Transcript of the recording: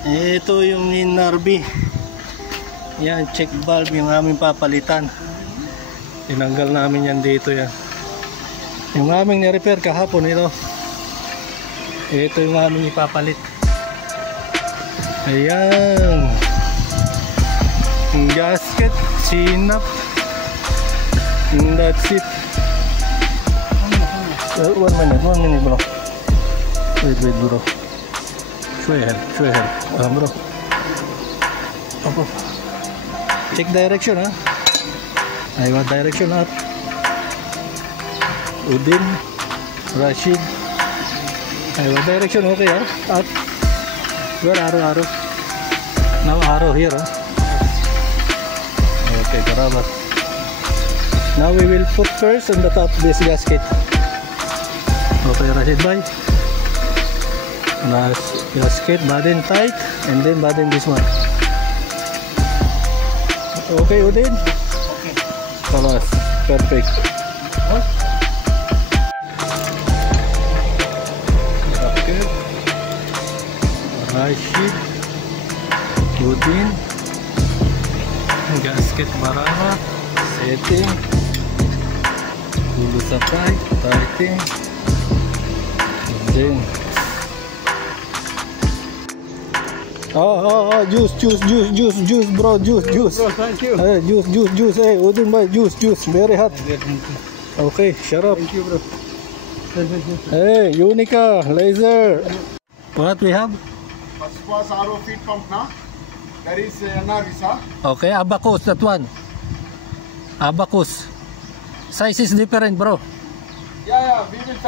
Ito yung Ninarby. Yan, check valve yung aming papalitan. Tinanggal namin yan dito yan. Yung aming ni-repair kahapon ito. Ito yung aming ipapalit. Ayan. Yung gasket, sinap. And that's it. 1 minute bro. Wait bro. Show your help. Bro. Opo. Check direction ha. I want direction up. Udin, Rashid. I want direction okay ha. Up. Where arrow? Now arrow here ha. Okay, barabar. Now we will put first on the top this gasket. Okay, Rashid bye. Last gasket, button tight, and then button this one. Okay, Udin? Okay. Kalas, perfect. Gasket, Rashid, Udin, gasket marama, setting, dulu supply, tightening, then juice bro, juice. Bro, thank you. Hey, juice. Hey, Udin bhai, juice. Very hot. Okay, shut up. Thank you, bro. Hey, Unica, laser. What we have? First was RO feed pump now. There is Narvisa. Okay, Abacus, that one. Abacus. Size is different, bro. Yeah, we will